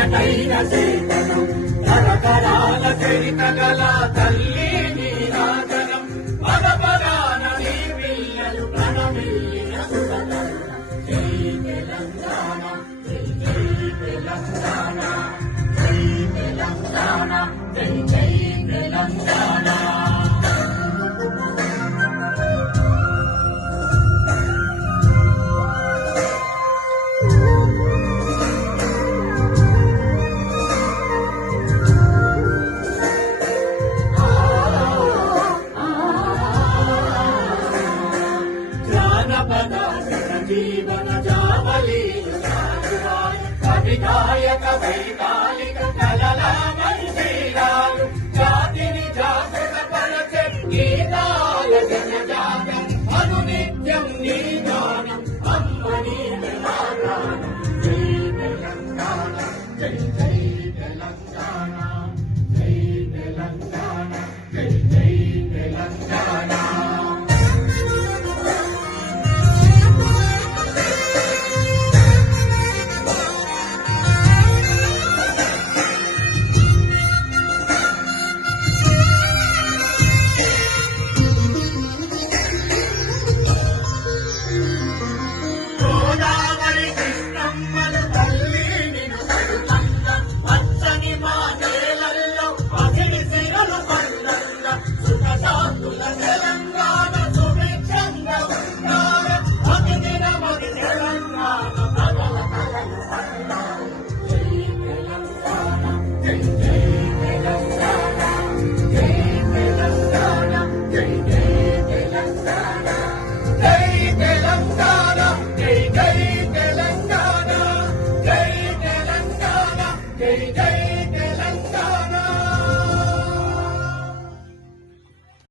ఒక్కటైన చేతనం తరతరాల చరిత గల తల్లి నీరాజనం పదపదాన నీ పిల్లలు ప్రణమిల్లిన సురతరుణ జై తెలంగాణ జై జై తెలంగాణ జై తెలంగాణ జై జై తెలంగాణ. జీవన జావలీలు సాగువాయి కవిగాయక వైతాళిక